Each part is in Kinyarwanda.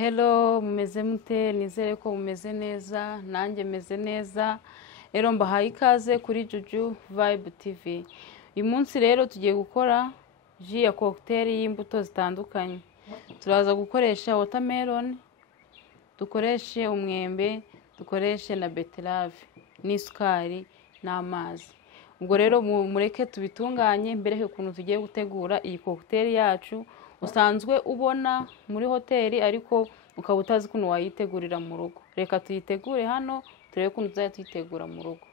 Hello, mumeze mute? Nizere ko mumeze neza, nanjye meze neza. Rero mbahaye ikaze kuri Juju Vibe TV. Uyu munsi rero tugiye gukora ji ya cocktail y'imbuto zitandukanye. Turaza gukoresha watermelon, dukoreshe umwembe, dukoreshe na beterave n'isukari n'amazi. Ubwo rero mureke tubitunganye mbere y'ukuntu tugiye gutegura iyi cocktail yacu. Usanzwe ubona muri hoteli ariko ukaba utazi ukuntu wayitegurira mu rugo. Reka tuyitegure hano turebe ukuntu tuzajya tuyitegura mu rugo.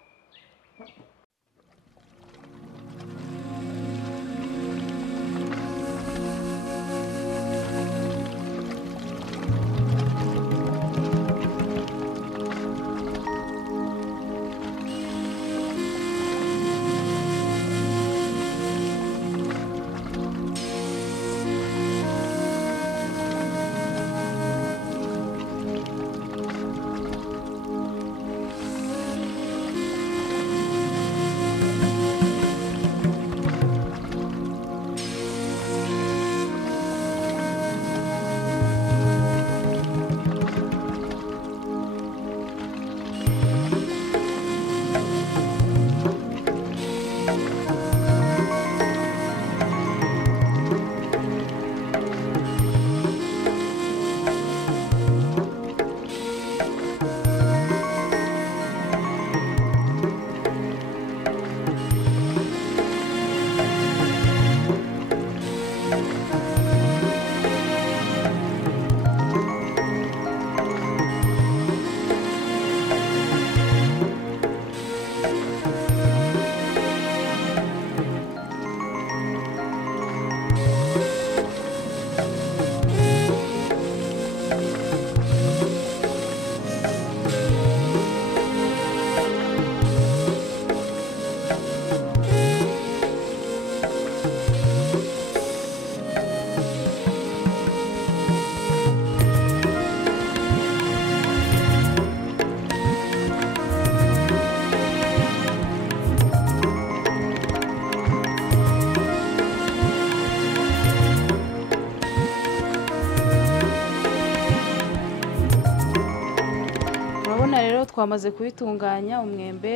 Urabona rero twamaze kubitunganya umwembe,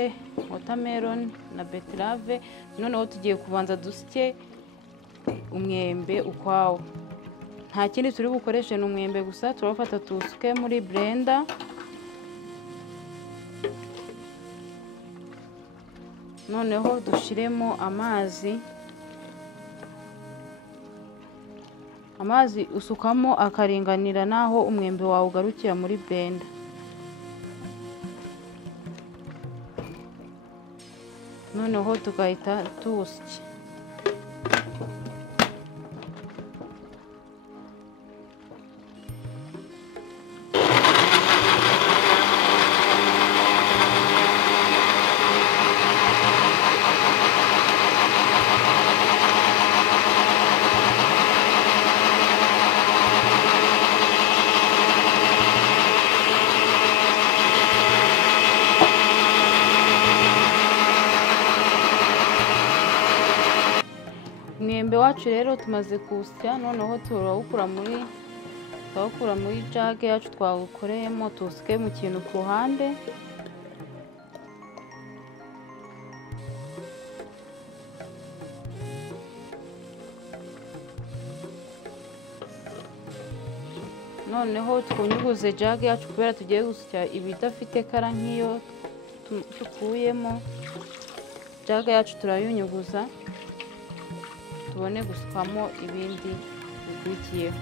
watermelon na beterave. Noneho tugiye kubanza dusye umwembe ukwawo. Nta kindi turi bukoreshe ni umwembe gusa. Turafata tusuke muri blender. Noneho dushiremo amazi. Amazi usukamo akaringanira naho umwembe wawe ugarukira muri blender. Noneho tugahita tuwusya. Umwembe wacu rero tumaze kuwusya. Noneho turawukura muri jage yacu twawukoreyemo, tuwusuke mu kintu ku ruhande. Noneho twunyuguze jage yacu kubera tugiye gusya ibidafite kara nk'iyo tukuyemo. Jage yacu turayunyuguza tubone gusukamo ibindi bikurikiyeho.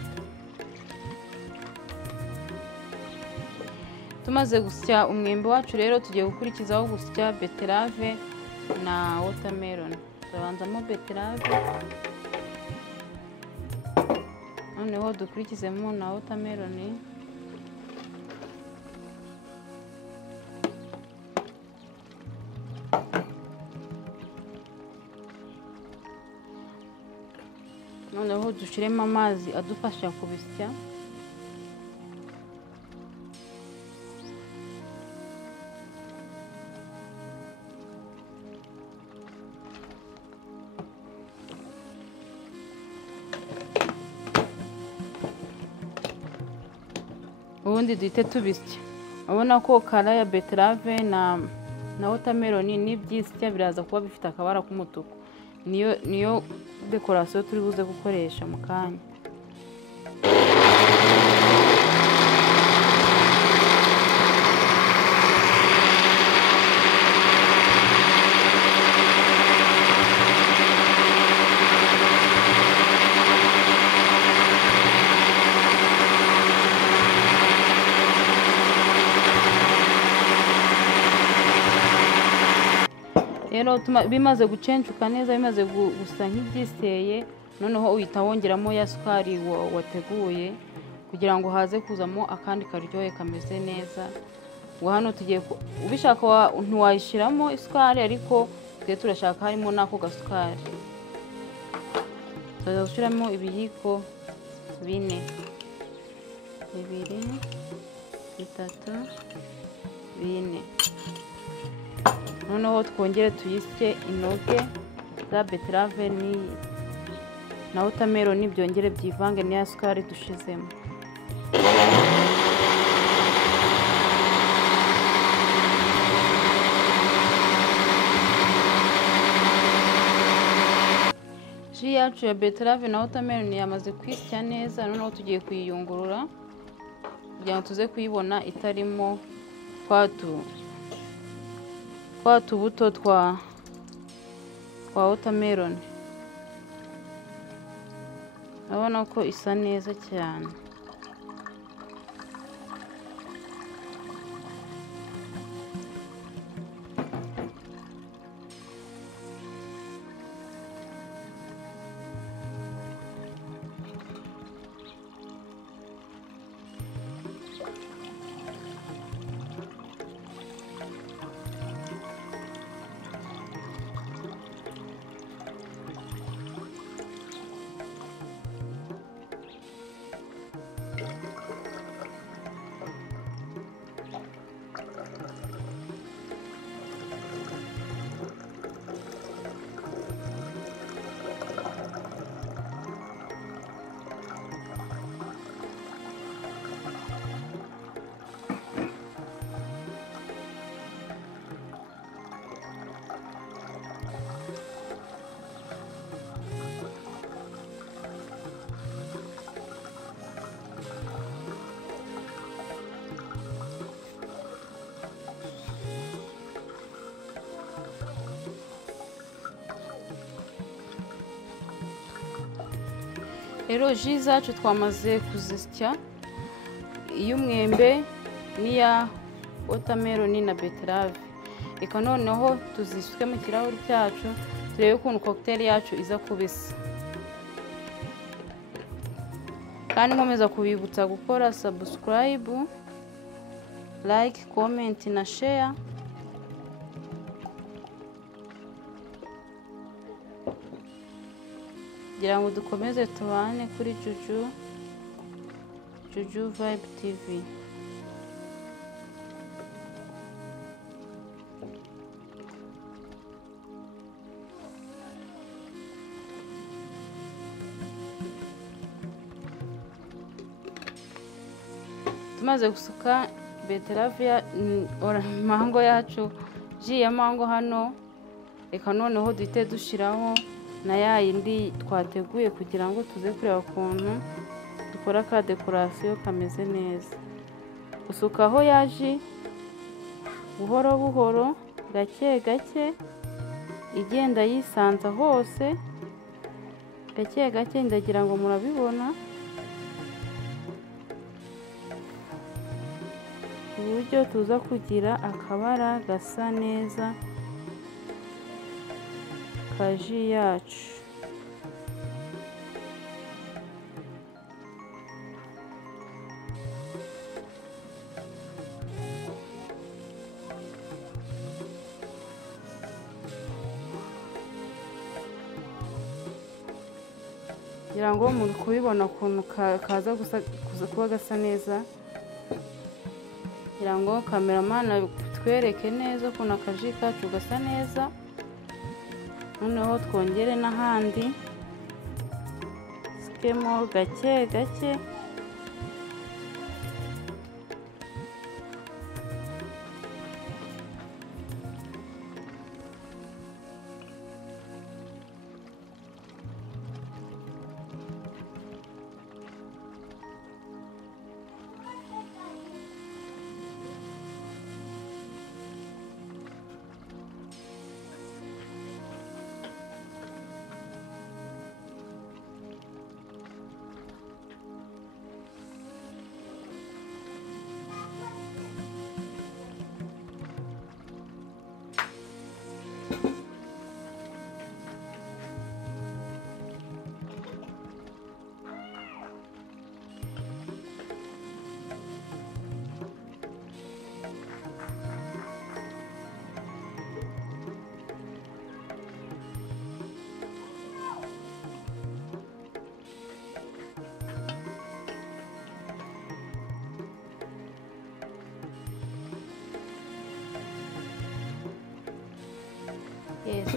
Tumaze gusya umwembe wacu rero tugiye gukurikizaho gusya beterave na watermelon. Turabanzamo beterave, noneho dukurikizemo na watermelon. Noneho dushiremo amazi adufasha kubisya. ubundi duhite tubisya. Urabona ko kara ya beterave na watermelon n'ibyisya biraza kuba bifite akabara k'umutuku. Niyo dekorasiyo turi buze gukoresha mu kanya. Rero bimaze gucencuka neza, bimaze gusa nk'ibyiseye, noneho uhita wongeramo ya sukari wateguye kugira ngo haze kuzamo akandi karyohe kameze neza. Ngo hano tugiye ubishaka ntiwayishyiramo isukari, ariko twe turashaka harimo n'ako gasukari. Tuza gushyiramo ibiyiko 4, 2, 3, 4. Noneho twongere tuyisye inoge za beterave na watermelon byongere byivange n'iya sukari dushizemo. Ji yacu ya beterave na watermelon yamaze kwisya neza. Noneho tugiye kuyiyungurura kugira ngo tuze kuyibona itarimo twa tubuto twa watermelon. Urabona ko isa neza cyane. Rero ji zacu twamaze kuzisya, iy'umwembe n'iya watermelon na beterave. Reka noneho tuzisuke mu kirahuri cyacu turebe ukuntu cocktail yacu iza kubisa. Kandi nkomeza kubibutsa gukora subscribe, like, comment na share. Kugira ngo dukomeze tubane kuri Juju Vibe TV. Tumaze gusuka beterave mango yacu, ji ya mango hano, reka noneho duhite dushiraho na ya yindi twateguye kugira ngo tuze kureba ukuntu dukora ka dekorasiyo kameze neza. Usukaho ya ji buhoro buhoro, gake gake, igenda yisanza hose gake gake. Ndagira ngo murabibona uburyo tuza kugira akabara gasa neza ka ji yacu. Kugira ngo muri kubibona ukuntu kaza kuba gasa neza, kugira ngo cameraman twereke neza ukuntu akaji kacu gasa neza. Noneho twongere n'ahandi sikemo gake gake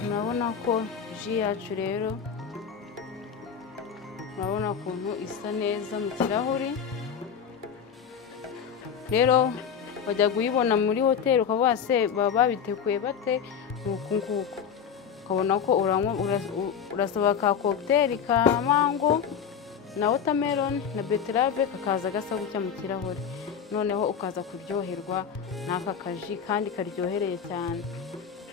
murabona ko ji yacu rero murabona ukuntu isa neza mu kirahuri. Rero bajya kuyibona muri hoteli ukavuga se baba babiteguye bate, nuku nguku ukabona ko urasaba ka cocktail ka mango na watermelon na beterave kakaza gasa gutya mu kirahuri, noneho ukaza kuryoherwa n'aka kaji kandi karyohereye cyane.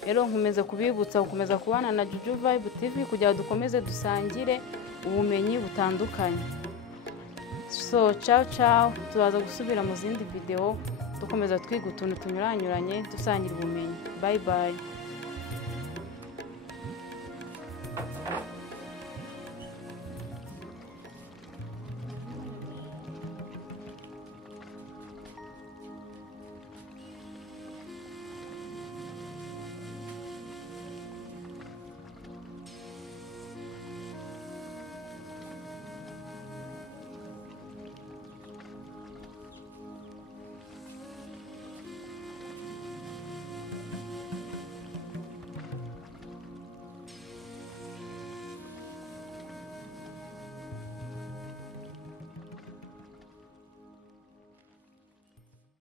Rero nkomeza kubibutsa gukomeza kubana na Juju Vibe TV kugira dukomeze dusangire ubumenyi butandukanye. So ciao ciao, tuzaza gusubira mu zindi video dukomeza twiga utuntu tunyuranyuranye dusangira ubumenyi. Bye bye.